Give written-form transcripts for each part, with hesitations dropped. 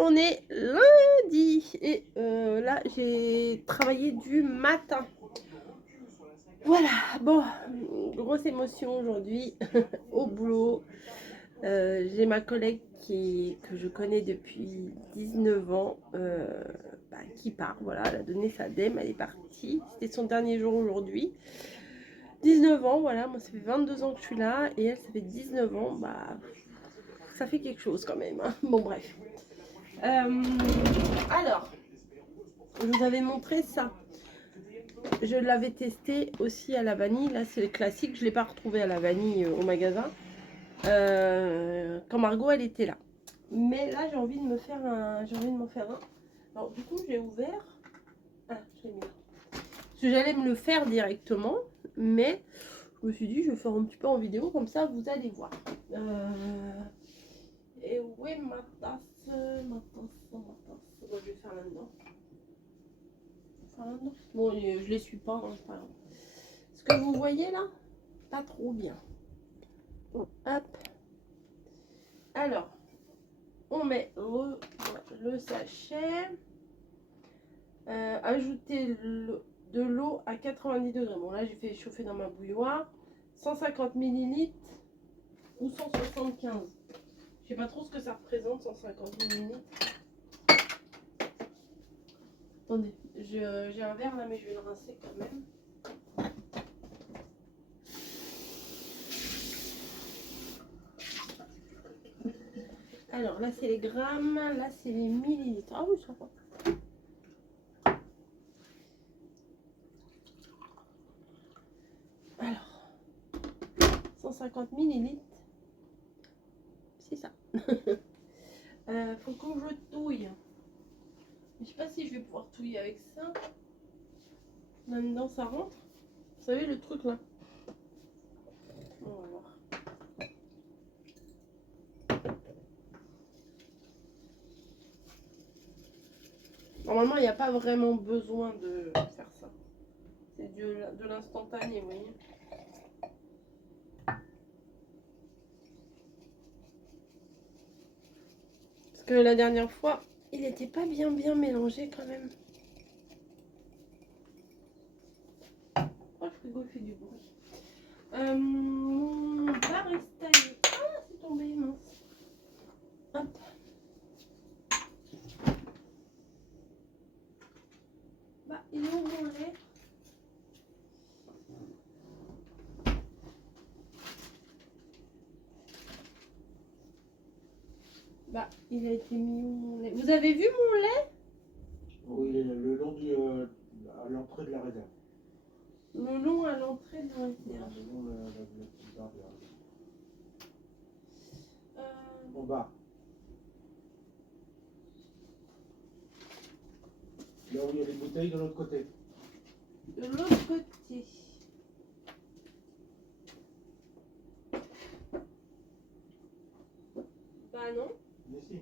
On est lundi et là j'ai travaillé du matin. Voilà, bon, grosse émotion aujourd'hui au boulot. J'ai ma collègue que je connais depuis 19 ans qui part. Voilà, elle a donné sa dème, elle est partie. C'était son dernier jour aujourd'hui. 19 ans, voilà, moi ça fait 22 ans que je suis là et elle ça fait 19 ans. Bah, ça fait quelque chose quand même, hein. Bon, bref. Alors, je vous avais montré ça. Je l'avais testé aussi à la vanille. Là, c'est le classique. Je ne l'ai pas retrouvé à la vanille au magasin. Quand Margot, elle était là. Mais là, j'ai envie de me faire un. Alors, du coup, j'ai ouvert. Ah, je l'ai mis là. Parce que j'allais me le faire directement. Mais je me suis dit, je vais faire un petit peu en vidéo. Comme ça, vous allez voir. Et où est ma tasse? Bon, je vais faire là-dedans. Bon, je les suis pas, hein, c'est pas grave. Ce que vous voyez là, pas trop bien. Bon, hop. Alors, on met le sachet. Ajouter de l'eau à 90 degrés. Bon, là, j'ai fait chauffer dans ma bouilloire. 150 ml ou 175. Je sais pas trop ce que ça représente, 150 ml. Attendez, j'ai un verre là, mais je vais le rincer quand même. Alors là, c'est les grammes, là, c'est les millilitres. Ah oui, ça va. Alors, 150 millilitres. C'est ça. Faut que je touille. Je sais pas si je vais pouvoir touiller avec ça. Là-dedans, ça rentre. Vous savez, le truc là. On va voir. Normalement, il n'y a pas vraiment besoin de faire ça. C'est de l'instantané, vous voyez. Parce que la dernière fois, il n'était pas bien mélangé quand même. Oh, le frigo il fait du bruit. Mon barista. Ah, c'est tombé, mince. Hop. Bah, il est où mon lait? Bah, il a été mis où mon lait? Vous avez vu mon lait? Oui, le long à l'entrée de la réserve. Le long à l'entrée de la réserve. Le long la petite barre de la réserve. En bas. Là où il y a les bouteilles de l'autre côté. De l'autre côté. Bah non. Mais si.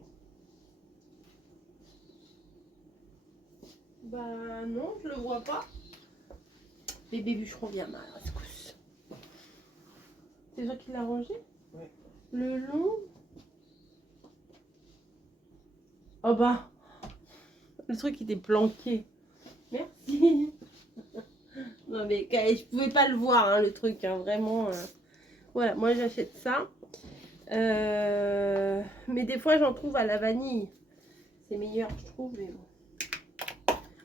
Bah non, je le vois pas. Bébé bûcheron vient mal, à secousse. C'est toi qui l'as rangé? Oui. Le long. Oh bah. Le truc était planqué. Merci. Non mais je pouvais pas le voir, hein, le truc, hein, vraiment. Voilà, moi j'achète ça. Mais des fois j'en trouve à la vanille. C'est meilleur, je trouve, mais bon.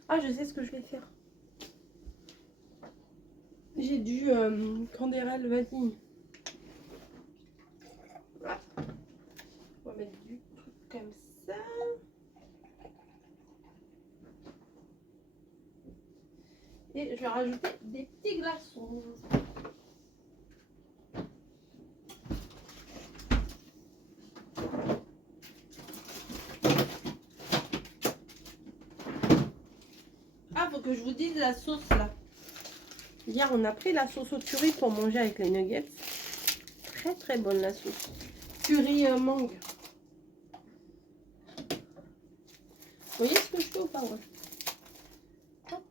Ah, je sais ce que je vais faire. J'ai du candérel vanille. Voilà. On va mettre du truc comme ça. Et je vais rajouter des petits glaçons. Ah, faut que je vous dise la sauce là. Hier, on a pris la sauce au curry pour manger avec les nuggets. Très très bonne la sauce. Curry mangue. Vous voyez ce que je fais ou pas, ouais. Hop.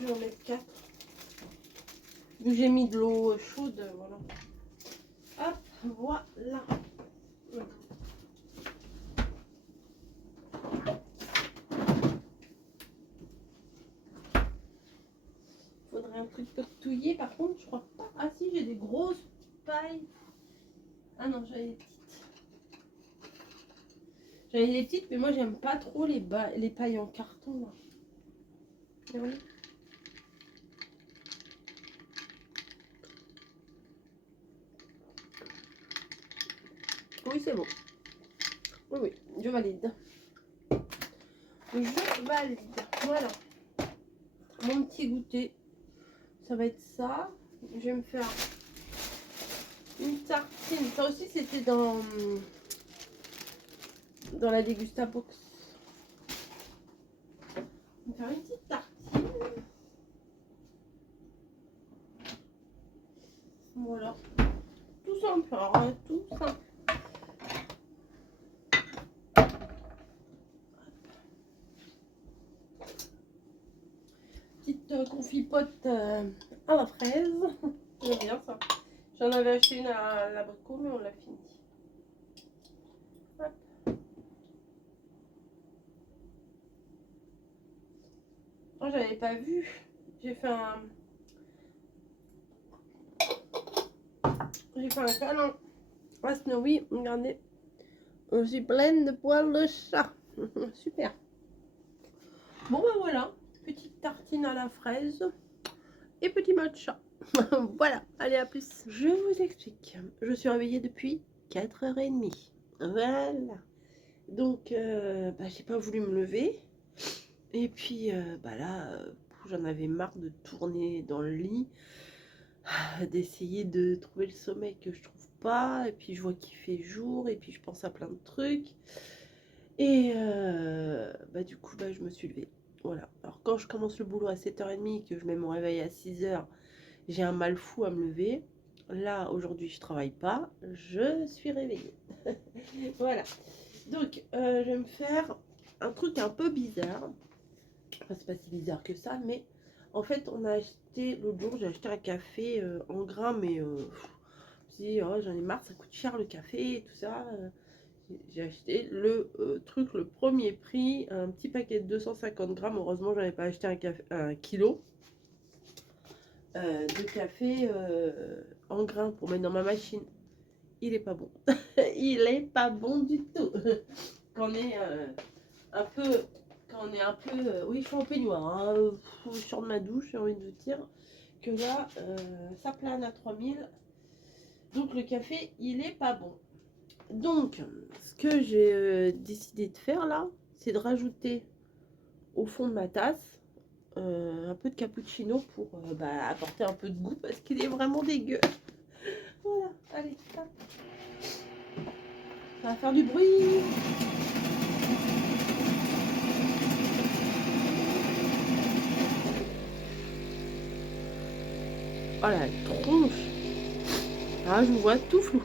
Je vais en mettre 4. J'ai mis de l'eau chaude, voilà. Hop, voilà. Faudrait un truc pour touiller, par contre, je crois pas. Ah si, j'ai des grosses pailles. Ah non, j'avais les petites. J'avais les petites, mais moi j'aime pas trop les pailles en carton là. Regardez. Oui, c'est bon. Oui, oui, je valide. Je valide. Voilà. Mon petit goûter. Ça va être ça. Je vais me faire une tartine. Ça aussi, c'était dans la Dégusta Box. Je vais me faire une petite tartine. Voilà. Tout simple. Alors, tout simple. Petite confipote à la fraise. J'aime bien ça. J'en avais acheté une à l'abricot, mais on l'a fini. Hop. Oh, j'avais pas vu. J'ai fait un câlin à Snowy. Regardez. Je suis pleine de poils de chat. Super. Bon ben voilà. Petite tartine à la fraise et petit matcha. Voilà. Allez, à plus. Je vous explique. Je suis réveillée depuis 4h30. Voilà. Donc, j'ai pas voulu me lever. Et puis, là, j'en avais marre de tourner dans le lit, d'essayer de trouver le sommeil que je trouve pas. Et puis, je vois qu'il fait jour. Et puis, je pense à plein de trucs. Et du coup, je me suis levée. Voilà. Alors, quand je commence le boulot à 7h30 et que je mets mon réveil à 6h, j'ai un mal fou à me lever. Là, aujourd'hui, je travaille pas. Je suis réveillée. Voilà. Donc, je vais me faire un truc un peu bizarre. Enfin, c'est pas si bizarre que ça, mais en fait, on a acheté, l'autre jour, j'ai acheté un café en grain, mais je me suis dit, oh, j'en ai marre, ça coûte cher le café et tout ça. J'ai acheté le truc, le premier prix, un petit paquet de 250 grammes. Heureusement, j'avais pas acheté un kilo de café en grain pour mettre dans ma machine. Il est pas bon. Il est pas bon du tout. Quand on est un peu, oui, je suis en peignoir, hein, je sors de ma douche, j'ai envie de vous dire que là, ça plane à 3000. Donc le café, il est pas bon. Donc, ce que j'ai décidé de faire là, c'est de rajouter au fond de ma tasse un peu de cappuccino pour apporter un peu de goût parce qu'il est vraiment dégueu. Voilà, allez, hop. Ça va faire du bruit. Oh la tronche. Ah, je vois tout flou.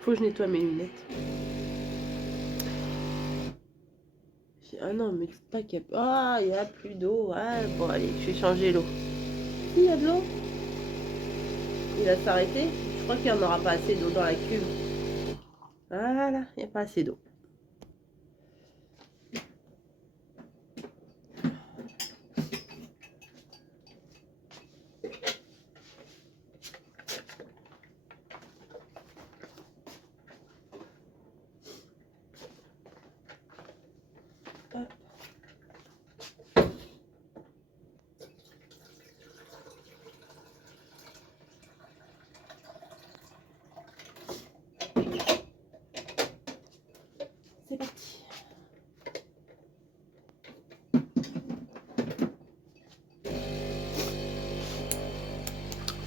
Faut que je nettoie mes lunettes. Ah non, mais c'est pas qu'il y a... Ah, il n'y a plus d'eau. Ah, bon, allez, je vais changer l'eau. Il y a de l'eau. Il va s'arrêter. Je crois qu'il n'y en aura pas assez d'eau dans la cuve. Voilà, il n'y a pas assez d'eau. C'est parti.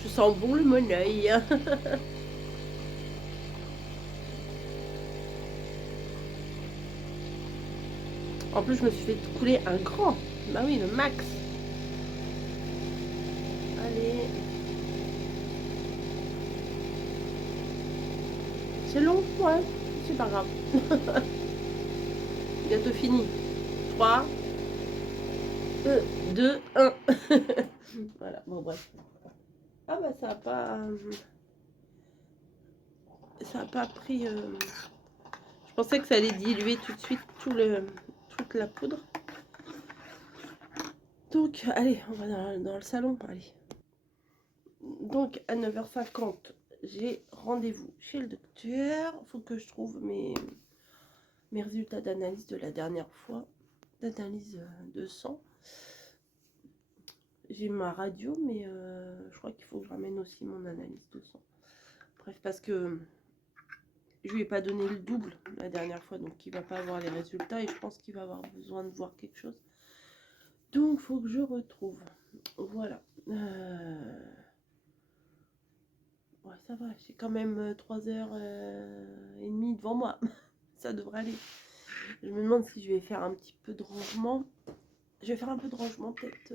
Je sens bon le monoeil. En plus, je me suis fait couler un grand. Bah oui, le max. Allez. C'est long, ouais. C'est pas grave. Bientôt fini. 3, 2, 1. Voilà, bon bref. Ah bah ça a pas pris... Je pensais que ça allait diluer tout de suite toute la poudre. Donc, allez, on va dans le salon, allez. Donc, à 9h50, j'ai rendez-vous chez le docteur. Il faut que je trouve mes résultats d'analyse de la dernière fois, d'analyse de sang. J'ai ma radio, mais je crois qu'il faut que je ramène aussi mon analyse de sang. Bref, parce que je lui ai pas donné le double la dernière fois, donc il va pas avoir les résultats et je pense qu'il va avoir besoin de voir quelque chose. Donc, il faut que je retrouve. Voilà. Ouais, ça va, j'ai quand même 3h30 devant moi. Ça devrait aller. Je me demande si je vais faire un petit peu de rangement. Je vais faire un peu de rangement peut-être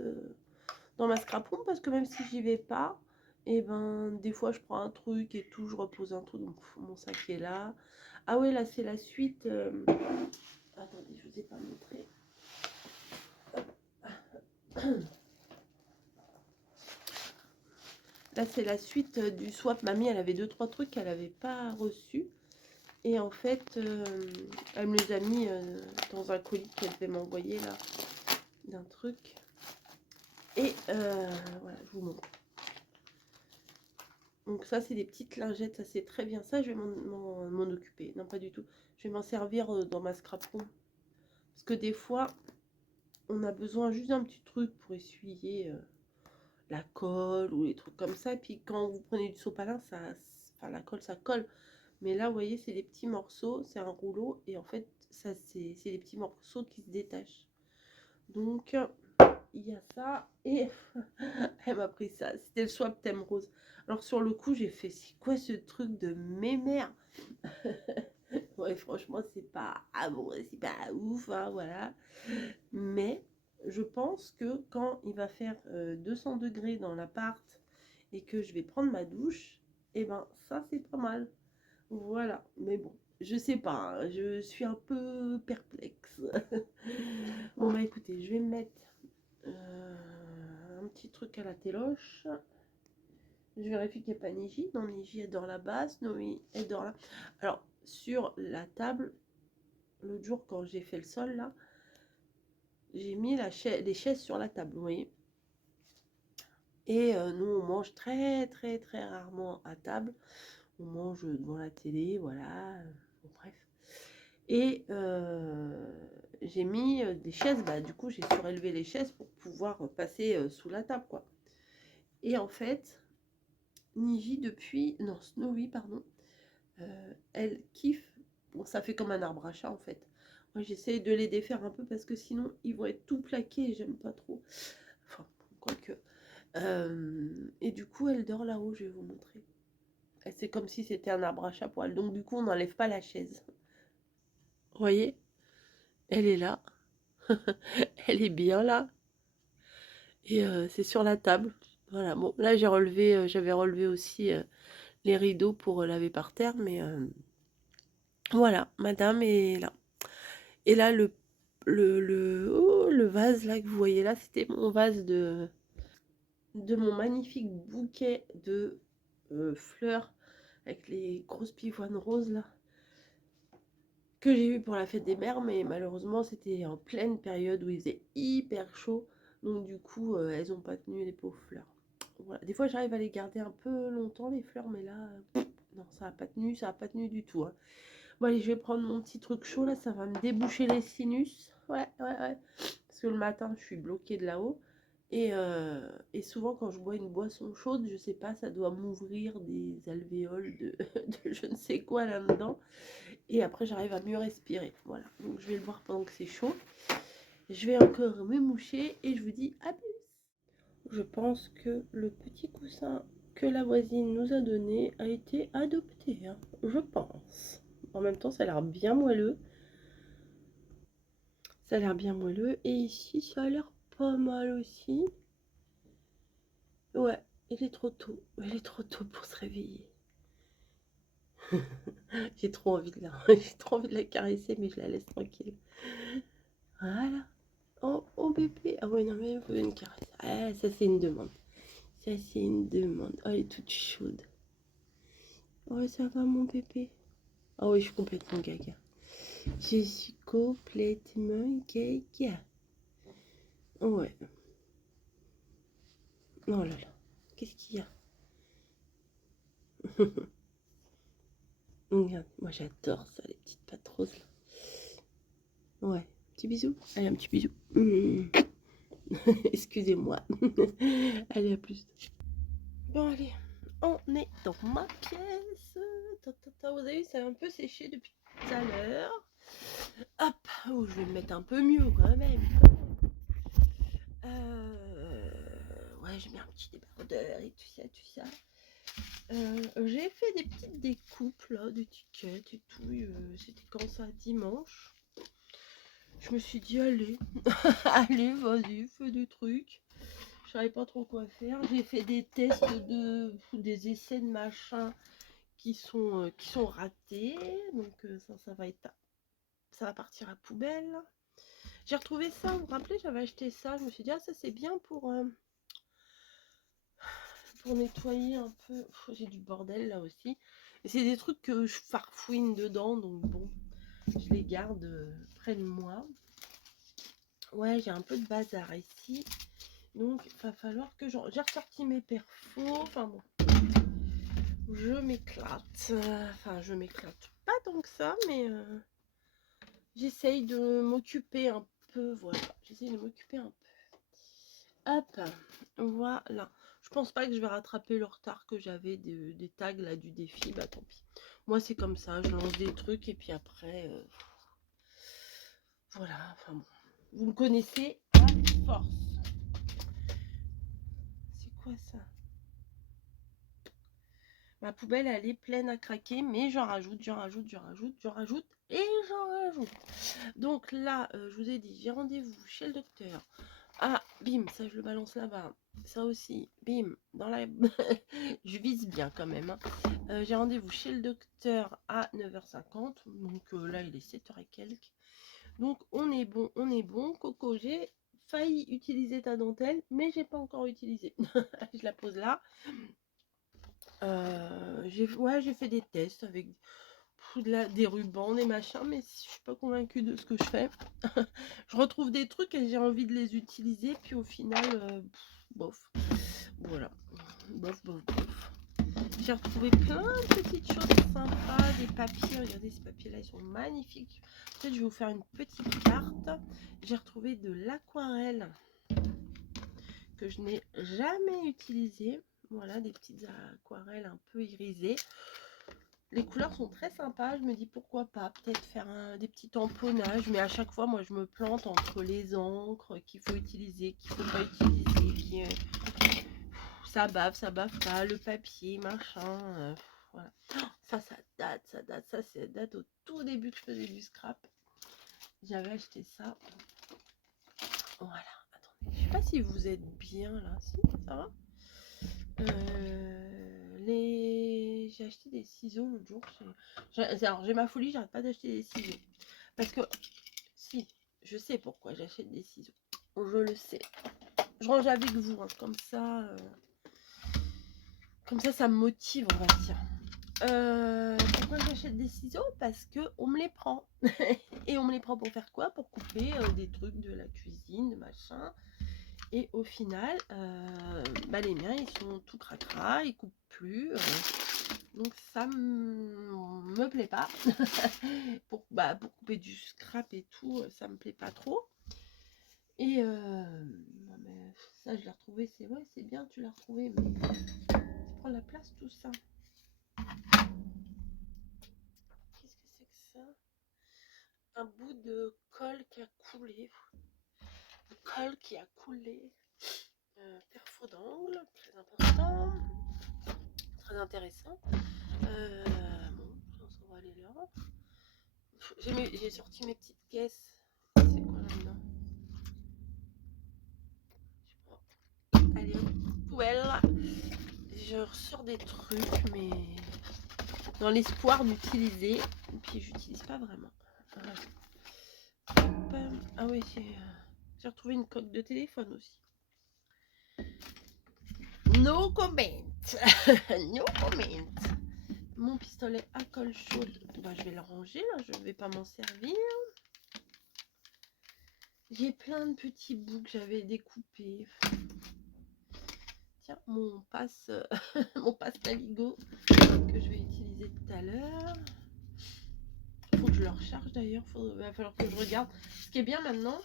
dans ma scrap room parce que même si j'y vais pas, et ben des fois je prends un truc et tout, je repose un truc. Donc mon sac est là. Ah ouais, là c'est la suite. Attendez, je vous ai pas montré. Là c'est la suite du swap. Mamie, elle avait 2-3 trucs qu'elle n'avait pas reçus. Et en fait, elle me les a mis dans un colis qu'elle devait m'envoyer là, d'un truc. Et voilà, je vous montre. Donc ça, c'est des petites lingettes, ça c'est très bien. Ça, je vais m'en occuper. Non, pas du tout. Je vais m'en servir dans ma scrap room. Parce que des fois, on a besoin juste d'un petit truc pour essuyer la colle ou les trucs comme ça. Et puis quand vous prenez du sopalin, enfin, la colle, ça colle. Mais là, vous voyez, c'est des petits morceaux, c'est un rouleau. Et en fait, ça c'est des petits morceaux qui se détachent. Donc, il y a ça. Et elle m'a pris ça. C'était le swap thème rose. Alors, sur le coup, j'ai fait, c'est quoi ce truc de mémère? Ouais, franchement, c'est pas, ah bon, c'est pas ouf, hein, voilà. Mais je pense que quand il va faire 200 degrés dans l'appart et que je vais prendre ma douche, et ben ça, c'est pas mal. Voilà. Mais bon, je sais pas, hein, je suis un peu perplexe. Bon, bah écoutez, je vais me mettre un petit truc à la téloche. Je vérifie qu'il n'y a pas Niji. Non, Niji est dans la basse. Noé est dans la... Alors, sur la table, l'autre jour, quand j'ai fait le sol, là, j'ai mis les chaises sur la table, vous voyez. Et nous, on mange très, très, très rarement à table. On mange devant la télé, voilà. Bon, bref. Et j'ai mis des chaises. Bah, du coup, j'ai surélevé les chaises pour pouvoir passer sous la table, quoi. Et en fait, Niji depuis... Non, Snowy, pardon. Elle kiffe. Bon, ça fait comme un arbre à chat en fait. Moi j'essaie de les défaire un peu parce que sinon ils vont être tout plaqués et j'aime pas trop. Enfin, quoique. Et du coup, elle dort là-haut, je vais vous montrer. C'est comme si c'était un arbre à chat pour elle. Donc du coup, on n'enlève pas la chaise. Vous voyez? Elle est là. Elle est bien là. Et c'est sur la table. Voilà, bon, là j'ai relevé, j'avais relevé aussi les rideaux pour laver par terre, mais voilà, madame est là. Et là, le vase là que vous voyez là, c'était mon vase de mon magnifique bouquet de fleurs avec les grosses pivoines roses là que j'ai eu pour la fête des mères, mais malheureusement c'était en pleine période où il faisait hyper chaud, donc du coup elles n'ont pas tenu les pauvres fleurs. Voilà. Des fois j'arrive à les garder un peu longtemps les fleurs, mais là non, ça n'a pas tenu du tout, hein. Bon allez, je vais prendre mon petit truc chaud là, ça va me déboucher les sinus. Ouais, ouais, ouais. Parce que le matin, je suis bloquée de là-haut. Et souvent, quand je bois une boisson chaude, je sais pas, ça doit m'ouvrir des alvéoles de je ne sais quoi là-dedans. Et après, j'arrive à mieux respirer. Voilà. Donc, je vais le boire pendant que c'est chaud. Je vais encore me moucher et je vous dis à plus. Je pense que le petit coussin que la voisine nous a donné a été adopté, hein. Je pense. En même temps, ça a l'air bien moelleux. Ça a l'air bien moelleux. Et ici, ça a l'air pas mal aussi. Ouais, il est trop tôt. Il est trop tôt pour se réveiller. J'ai trop envie de la... J'ai trop envie de la caresser, mais je la laisse tranquille. Voilà. Oh, oh bébé. Ah ouais, non, mais il faut une caresse. Ah, ça, c'est une demande. Ça, c'est une demande. Oh, elle est toute chaude. Oh, ça va, mon pépé? Ah oui, je suis complètement gaga. Je suis complètement gaga. Ouais. Oh là là. Qu'est-ce qu'il y a? Regarde, moi j'adore ça, les petites pattes roses là. Ouais. Petit bisou. Allez, un petit bisou. Excusez-moi. Allez, à plus. Bon, allez. On est dans ma pièce. Vous avez vu, ça a un peu séché depuis tout à l'heure. Hop. Oh, je vais me mettre un peu mieux quand même. Ouais, j'ai mis un petit débardeur et tout ça, tout ça. J'ai fait des petites découpes là, d'étiquettes et tout. C'était quand ça? Dimanche. Je me suis dit, allez, allez, vas-y, fais des trucs. Je savais pas trop quoi faire. J'ai fait des tests des essais de machin qui sont ratés. Donc ça va partir à poubelle. J'ai retrouvé ça, vous vous rappelez, j'avais acheté ça. Je me suis dit, ah, ça c'est bien pour nettoyer un peu. J'ai du bordel là aussi. Et c'est des trucs que je farfouine dedans, donc bon, je les garde près de moi. Ouais, j'ai un peu de bazar ici. Donc, il va falloir que j'ai ressorti mes perfos. Enfin bon, je m'éclate. Enfin, je m'éclate pas tant que ça, mais j'essaye de m'occuper un peu. Voilà, j'essaye de m'occuper un peu. Hop, voilà. Je pense pas que je vais rattraper le retard que j'avais des tags là du défi. Bah tant pis. Moi, c'est comme ça. Je lance des trucs et puis après, voilà. Enfin bon, vous me connaissez à force. C'est quoi ça? Ma poubelle, elle est pleine à craquer, mais j'en rajoute, j'en rajoute, j'en rajoute, j'en rajoute et j'en rajoute. Donc là, je vous ai dit, j'ai rendez-vous chez le docteur. Ah, bim, ça je le balance là-bas. Ça aussi, bim, dans la... je vise bien quand même. Hein. J'ai rendez-vous chez le docteur à 9h50. Donc là, il est 7h et quelques. Donc on est bon, on est bon. Coco, j'ai failli utiliser ta dentelle, mais j'ai pas encore utilisé. Je la pose là. J'ai fait des tests avec des rubans, des machins, mais je suis pas convaincue de ce que je fais. Je retrouve des trucs et j'ai envie de les utiliser, puis au final, bof. Voilà. Bof, bof, bof. J'ai retrouvé plein de petites choses sympas, des papiers. Regardez, ces papiers-là, ils sont magnifiques. Peut-être je vais vous faire une petite carte. J'ai retrouvé de l'aquarelle que je n'ai jamais utilisé. Voilà, des petites aquarelles un peu irisées. Les couleurs sont très sympas. Je me dis pourquoi pas peut-être faire des petits tamponnages. Mais à chaque fois, moi, je me plante entre les encres qu'il faut utiliser, qu'il faut pas utiliser. Ça bave pas. Le papier, machin. Voilà. Ça date. Ça date au tout début que je faisais du scrap. J'avais acheté ça. Voilà. Attendez. Je sais pas si vous êtes bien là. Si, ça va? J'ai acheté des ciseaux l'autre jour. Alors j'ai ma folie, j'arrête pas d'acheter des ciseaux. Parce que si, je sais pourquoi j'achète des ciseaux. Je le sais. Je range avec vous, hein, comme ça, ça me motive, on va dire. Pourquoi j'achète des ciseaux? Parce que on me les prend. Et on me les prend pour faire quoi? Pour couper des trucs de la cuisine, de machin. Et au final, les miens, ils sont tout cracra, ils coupent plus. Donc ça me plaît pas. pour couper du scrap et tout, ça me plaît pas trop. Et non mais ça, je l'ai retrouvé, c'est bien, tu l'as retrouvé, mais ça prend la place tout ça. Qu'est-ce que c'est que ça? Un bout de colle qui a coulé. Le colle qui a coulé. Perfo d'angle, très important, très intéressant. Bon, on va aller là. J'ai sorti mes petites caisses. C'est quoi là-dedans? Je sais pas. Allez, poubelle. Je ressors des trucs, mais dans l'espoir d'utiliser. Et puis j'utilise pas vraiment. Ah oui, j'ai retrouvé une coque de téléphone aussi. No comment. No comment. Mon pistolet à colle chaude, bah, je vais le ranger là, je ne vais pas m'en servir. J'ai plein de petits bouts que j'avais découpés. Tiens, mon passe, mon passe Navigo que je vais utiliser tout à l'heure. Faut que je le recharge d'ailleurs, il va falloir que je regarde. Ce qui est bien maintenant,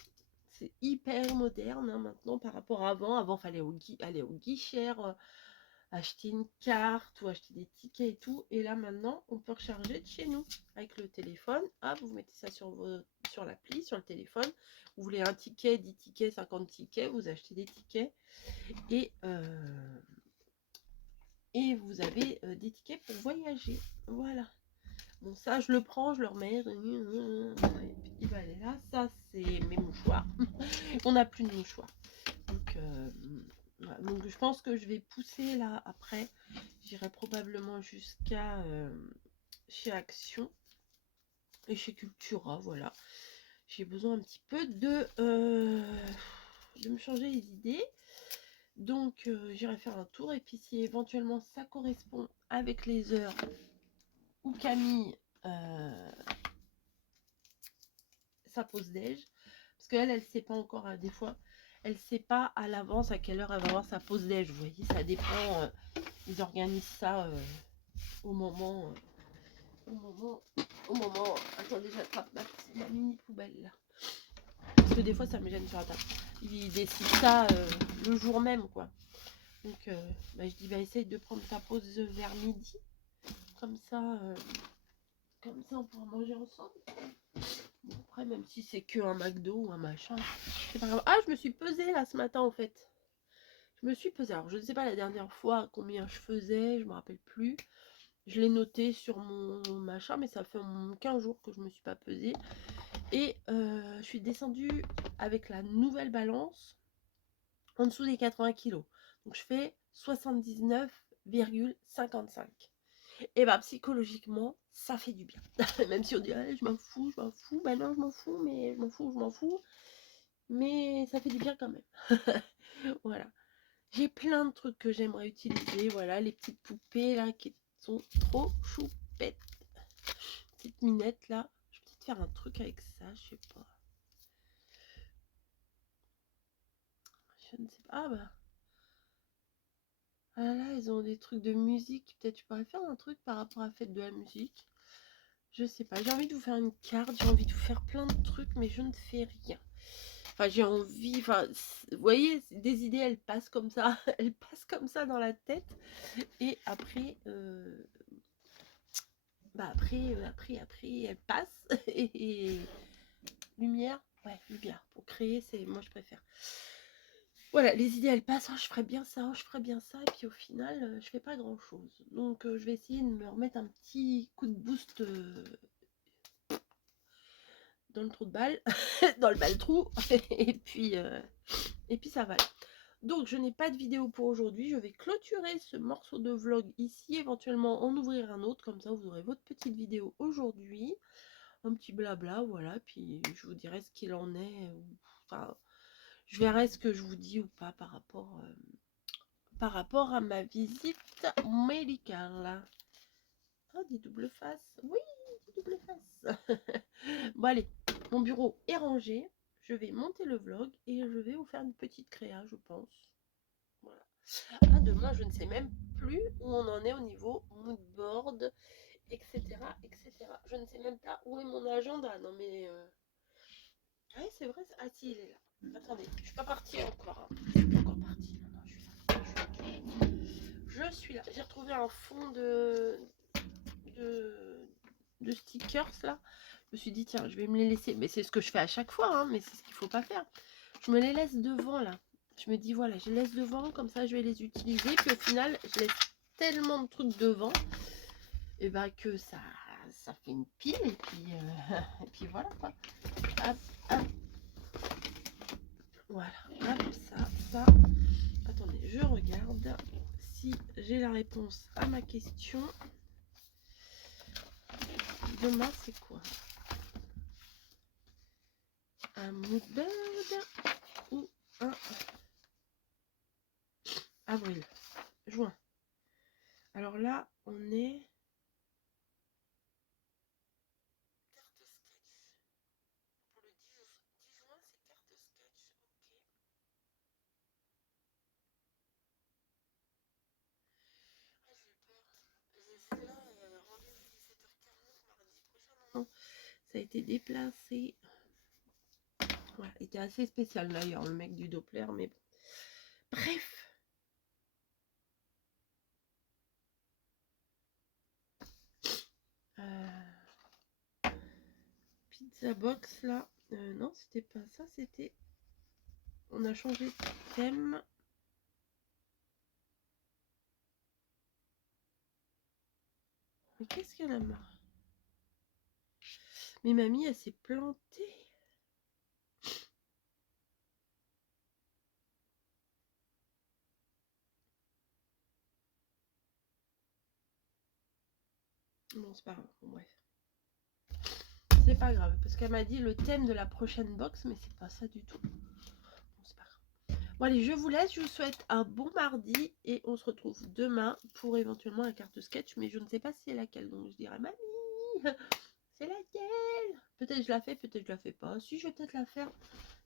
c'est hyper moderne hein, maintenant par rapport à avant. Avant, il fallait aller au guichet, acheter une carte ou acheter des tickets et tout. Et là maintenant, on peut recharger de chez nous avec le téléphone. Ah, vous mettez ça sur l'appli, sur le téléphone. Vous voulez un ticket, 10 tickets, 50 tickets, vous achetez des tickets. Et vous avez des tickets pour voyager. Voilà. Bon, ça, je le prends, je le remets. Il va aller là. Ça, c'est mes mouchoirs. On n'a plus de mouchoirs. Donc, voilà. Donc, je pense que je vais pousser là après. J'irai probablement jusqu'à chez Action et chez Cultura. Voilà. J'ai besoin un petit peu de me changer les idées. Donc, j'irai faire un tour. Et puis, si éventuellement ça correspond avec les heures où Camille sa pause déj, parce qu'elle elle sait pas encore des fois elle sait pas à l'avance à quelle heure elle va avoir sa pause déj, vous voyez, ça dépend, ils organisent ça au moment attendez, j'attrape ma mini poubelle là, parce que des fois ça me gêne sur la table, ils décident ça le jour même quoi, donc je dis essaye de prendre ta pause vers midi, comme ça on pourra manger ensemble. Bon, après, même si c'est que un McDo ou un machin, c'est pas grave. Ah, je me suis pesée là ce matin en fait. Je me suis pesée. Alors, je ne sais pas la dernière fois combien je faisais, je me rappelle plus. Je l'ai noté sur mon machin, mais ça fait 15 jours que je me suis pas pesée. Et je suis descendue avec la nouvelle balance en dessous des 80 kilos. Donc, je fais 79,55. Et bah psychologiquement, ça fait du bien. Même si on dit je m'en fous, ben non, je m'en fous, mais je m'en fous. Mais ça fait du bien quand même. Voilà. J'ai plein de trucs que j'aimerais utiliser. Voilà, les petites poupées là qui sont trop choupettes. Petite minette là. Je vais peut-être faire un truc avec ça, je sais pas. Je ne sais pas. Ah bah. Ah là, ils ont des trucs de musique. Peut-être je pourrais faire un truc par rapport à la fête de la musique. Je sais pas, j'ai envie de vous faire une carte, j'ai envie de vous faire plein de trucs, mais je ne fais rien. Enfin, j'ai envie, enfin, vous voyez, des idées, elles passent comme ça, elles passent comme ça dans la tête. Et après, après, elles passent. Et lumière, ouais, lumière. Pour créer, c'est moi je préfère. Voilà, les idées elles passent, oh, je ferais bien ça, oh, je ferais bien ça, et puis au final, je fais pas grand chose. Donc je vais essayer de me remettre un petit coup de boost dans le trou de balle, dans le bal-trou, et puis ça va aller. Donc je n'ai pas de vidéo pour aujourd'hui, je vais clôturer ce morceau de vlog ici, éventuellement en ouvrir un autre, comme ça vous aurez votre petite vidéo aujourd'hui, un petit blabla, voilà, puis je vous dirai ce qu'il en est, enfin, je verrai ce que je vous dis ou pas par rapport à ma visite médicale. Ah, des doubles faces, oui, des doubles faces. Bon allez, mon bureau est rangé, je vais monter le vlog et je vais vous faire une petite créa, je pense. Voilà. Ah, demain, je ne sais même plus où on en est au niveau mood board, etc., etc. Je ne sais même pas où est mon agenda. Non mais... Ah oui, c'est vrai. Ah si, il est là. Attendez, je suis pas partie encore. Hein. Je suis pas encore partie. Non, je suis là. Je suis là. J'ai retrouvé un fond de stickers là. Je me suis dit, tiens, je vais me les laisser. Mais c'est ce que je fais à chaque fois, hein, mais c'est ce qu'il faut pas faire. Je me les laisse devant là. Je me dis, voilà, je les laisse devant, comme ça je vais les utiliser. Puis au final, je laisse tellement de trucs devant et bah que ça fait une pile. Et puis, et puis voilà quoi. Hop, hop. Voilà, hop, ça. Attendez, je regarde si j'ai la réponse à ma question. Demain, c'est quoi? Un moodboard ou un avril? juin. Alors là, on est... Carte sketch. Pour le 10 juin, c'est carte sketch. Ok. Ah, j'ai peur. J'ai vu là, rendez-vous 17h40 mardi prochain. Non, ça a été déplacé. Ouais, il était assez spécial d'ailleurs, le mec du Doppler, mais bon. Bref. Pizza box là. Non, c'était pas ça, c'était... On a changé de thème. Mais qu'est-ce qu'elle a marre? Mais mamie, elle s'est plantée. Bon, c'est pas grave. Bon, bref. C'est pas grave, parce qu'elle m'a dit le thème de la prochaine box, mais c'est pas ça du tout. Bon, c'est pas grave. Bon, allez, je vous laisse. Je vous souhaite un bon mardi et on se retrouve demain pour éventuellement la carte sketch, mais je ne sais pas si c'est laquelle. Donc, je dirais, mamie, c'est laquelle? Peut-être je la fais, peut-être je la fais pas. Si, je vais peut-être la faire.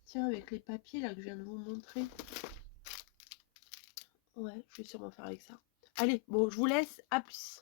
Tiens, avec les papiers là que je viens de vous montrer. Ouais, je vais sûrement faire avec ça. Allez, bon, je vous laisse. À plus.